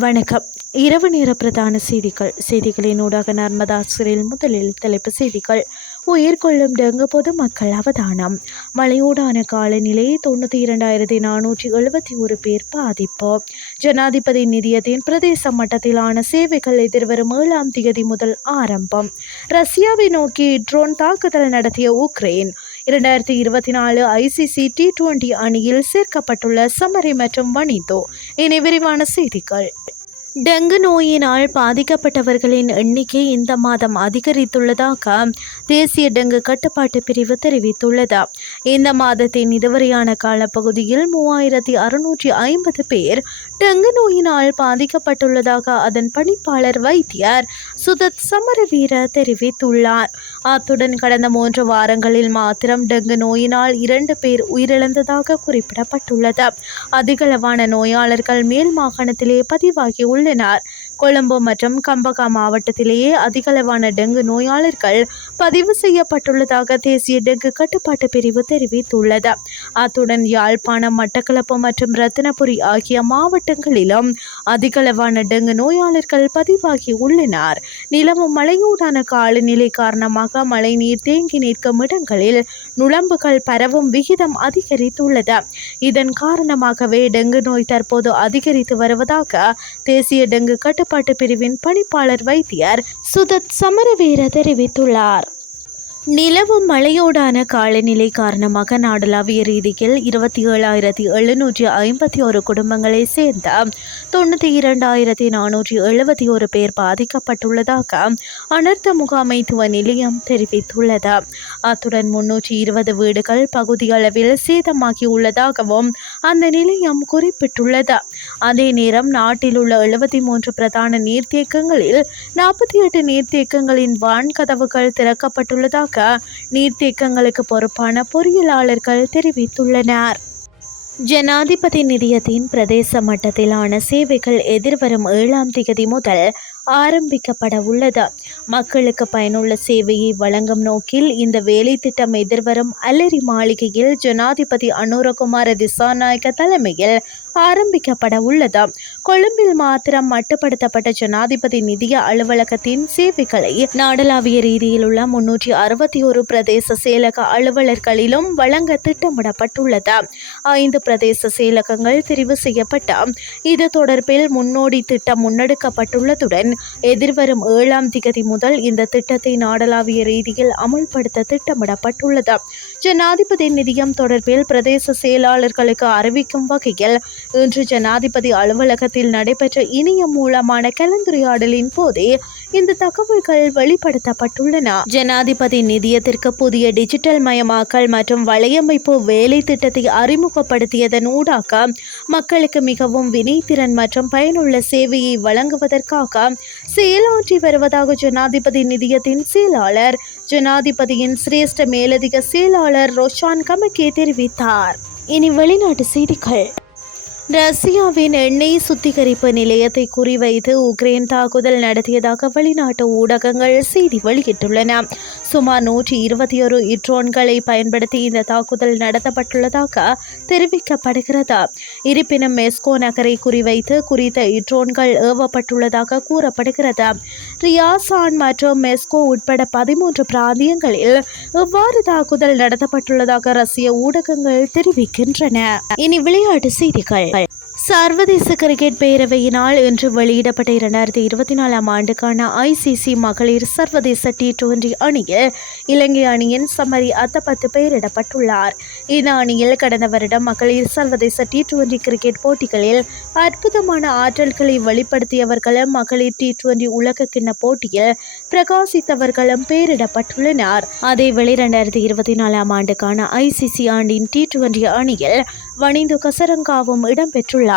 வணக்கம். இரவு நேர பிரதான செய்திகள். செய்திகளின் ஊடாக நர்மதா சிறையில் முதலில் தலைப்பு செய்திகள். உயிர்கொள்ளும் டெங்கு பொது மக்கள் அவதானம். மழையூடான காலநிலை தொண்ணூற்றி இரண்டாயிரத்தி நானூற்றி எழுபத்தி ஒரு பேர் பாதிப்பு. ஜனாதிபதி நிதியத்தின் பிரதேச மட்டத்திலான சேவைகள் எதிர்வரும் ஏழாம் தேதி முதல் ஆரம்பம். ரஷ்யாவை நோக்கி ட்ரோன் தாக்குதல் நடத்திய உக்ரைன். இரண்டாயிரத்தி இருபத்தி நாலு ஐசிசி டி டுவெண்டி அணியில் சேர்க்கப்பட்டுள்ள சமரி மற்றும் வனிதோ. இனி விரிவான செய்திகள். டெங்கு நோயினால் பாதிக்கப்பட்டவர்களின் எண்ணிக்கை இந்த மாதம் அதிகரித்துள்ளதாக தேசிய டெங்கு கட்டுப்பாட்டு பிரிவு தெரிவித்துள்ளது. இந்த மாதத்தின் இதுவரையான காலப்பகுதியில் மூவாயிரத்தி அறுநூற்றி ஐம்பது பேர் டெங்கு நோயினால் பாதிக்கப்பட்டுள்ளதாக அதன் பணிப்பாளர் வைத்தியர் சுதத் சமரவீர தெரிவித்துள்ளார். அத்துடன் கடந்த மூன்று வாரங்களில் மாத்திரம் டெங்கு நோயினால் இரண்டு பேர் உயிரிழந்ததாக குறிப்பிடப்பட்டுள்ளது. அதிகளவான நோயாளர்கள் மேல் மாகாணத்திலே பதிவாகியுள்ளனர் Condinar கொழும்பு மற்றும் கம்பகா மாவட்டத்திலேயே அதிகளவான டெங்கு நோயாளர்கள் பதிவு செய்யப்பட்டுள்ளதாக தேசிய டெங்கு கட்டுப்பாட்டு பிரிவு தெரிவித்துள்ளது. அத்துடன் யாழ்ப்பாணம் மட்டக்களப்பு மற்றும் ரத்தினபுரி ஆகிய மாவட்டங்களிலும் அதிகளவான டெங்கு நோயாளர்கள் பதிவாகி உள்ளனர். நிலவும் மழையூடான காலநிலை காரணமாக மழைநீர் தேங்கி நிற்கும் இடங்களில் நுழம்புகள் பரவும் விகிதம் அதிகரித்துள்ளது. இதன் காரணமாகவே டெங்கு நோய் தற்போது அதிகரித்து வருவதாக தேசிய டெங்கு கட்டுப்பாட்டு பிரிவின் பணிப்பாளர் வைத்தியர் சுதத் சமரவீர தெரிவித்துள்ளார். நிலவும் மழையோடான காலநிலை காரணமாக நாடளாவிய ரீதியில் இருபத்தி ஏழாயிரத்தி எழுநூற்றி ஐம்பத்தி ஒரு குடும்பங்களை சேர்ந்த தொண்ணூற்றி இரண்டாயிரத்தி நானூற்றி எழுபத்தி ஒரு பேர் பாதிக்கப்பட்டுள்ளதாக அனர்த்த முகாமைத்துவ நிலையம் தெரிவித்துள்ளது. அத்துடன் முன்னூற்றி இருபது வீடுகள் பகுதியளவில் சேதமாகியுள்ளதாகவும் அந்த நிலையம் குறிப்பிட்டுள்ளது. அதே நேரம் நாட்டில் உள்ள எழுபத்தி மூன்று பிரதான நீர்த்தேக்கங்களில் நாற்பத்தி எட்டு நீர்த்தேக்கங்களின் வான் கதவுகள் திறக்கப்பட்டுள்ளதாக நீர்த்தேக்கங்களுக்கு பொறுப்பான பொறியியலாளர்கள் தெரிவித்துள்ளனர். ஜனாதிபதி நிதியத்தின் பிரதேச மட்டத்திலான சேவைகள் எதிர்வரும் ஏழாம் தேதி முதல் ஆரம்பிக்கப்பட உள்ளது. மக்களுக்கு பயனுள்ள சேவையை வழங்கும் நோக்கில் இந்த வேலை திட்டம் எதிர்வரும் அலரி மாளிகையில் ஜனாதிபதி அனுரகுமார திசாநாயக்க தலைமையில் ஆரம்பிக்கப்பட உள்ளது. கொழும்பில் மாத்திரம் மட்டுப்படுத்தப்பட்ட ஜனாதிபதி நிதிய அலுவலகத்தின் சேவைகளை நாடளாவிய ரீதியில் உள்ள முன்னூற்றி அறுபத்தி ஒரு பிரதேச செயலக அலுவலர்களிலும் வழங்க திட்டமிடப்பட்டுள்ளது. ஐந்து பிரதேச செயலகங்கள் தெரிவு செய்யப்பட்ட. இது தொடர்பில் முன்னோடி திட்டம் முன்னெடுக்கப்பட்டுள்ளதுடன் எதிர்வரும் ஏழாம் திகதி முதல் இந்த திட்டத்தை நாடளாவிய ரீதியில் அமுல்படுத்த திட்டமிடப்பட்டுள்ளது. ஜனாதிபதி நிதியம் தொடர்பில் பிரதேச செயலாளர்களுக்கு அறிவிக்கும் வகையில் இன்று ஜனாதிபதி அலுவலகத்தில் நடைபெற்ற இணையம் மூலமான கலந்துரையாடலின் போதே இந்த தகவல்கள் வெளிப்படுத்தப்பட்டுள்ளன. ஜனாதிபதி நிதியத்திற்கு புதிய டிஜிட்டல் மயமாக்கல் மற்றும் வலையமைப்பு வேலை திட்டத்தை அறிமுகப்படுத்தியதன் ஊடாக மக்களுக்கு மிகவும் வினைத்திறன் மற்றும் பயனுள்ள சேவையை வழங்குவதற்காக செயலாற்றி வருவதாக ஜனாதிபதி நிதியத்தின் செயலாளர் ஜனாதிபதியின் சிரேஷ்ட மேலதிக செயலாளர் ரோஷான் கமக்கே தெரிவித்தார். இனி வெளிநாட்டு செய்திகள். ரஷ்யாவின் எண்ணெய் சுத்திகரிப்பு நிலையத்தை குறிவைத்து உக்ரைன் தாக்குதல் நடத்தியதாக வெளிநாட்டு ஊடகங்கள் செய்தி வெளியிட்டுள்ளன. சுமார் நூற்றி இருபத்தி ஒரு இட்ரோன்களை பயன்படுத்தி இந்த தாக்குதல் நடத்தப்பட்டுள்ளதாக தெரிவிக்கப்படுகிறது. இருப்பினும் மெஸ்கோ நகரை குறிவைத்து குறித்த இட்ரோன்கள் ஏவப்பட்டுள்ளதாக கூறப்படுகிறது. ரியாசான் மற்றும் மெஸ்கோ உட்பட பதிமூன்று பிராந்தியங்களில் எவ்வாறு தாக்குதல் நடத்தப்பட்டுள்ளதாக ரஷ்ய ஊடகங்கள் தெரிவிக்கின்றன. இனி விளையாட்டு செய்திகள். சர்வதேச கிரிக்கெட் பேரவையினால் இன்று வெளியிடப்பட்ட இரண்டாயிரத்தி இருபத்தி நாலாம் ஆண்டுக்கான ஐசிசி மகளிர் சர்வதேச டி டுவெண்டி அணியில் இலங்கை அணியின் சமரி அத்தப்பத்து பெயரிடப்பட்டுள்ளார். இந்த அணியில் கடந்த வருடம் மகளிர் சர்வதேச டி டுவெண்டி கிரிக்கெட் போட்டிகளில் அற்புதமான ஆற்றல்களை வெளிப்படுத்தியவர்களும் மகளிர் டி டுவெண்டி உலக கிண்ண போட்டியில் பிரகாசித்தவர்களும் பெயரிடப்பட்டுள்ளனர். அதேவேளை இரண்டாயிரத்தி இருபத்தி நாலாம் ஆண்டுக்கான ஐசிசி ஆண்டின் டி டுவெண்டி அணியில் வணிந்து கசரங்காவும் இடம்பெற்றுள்ளார்.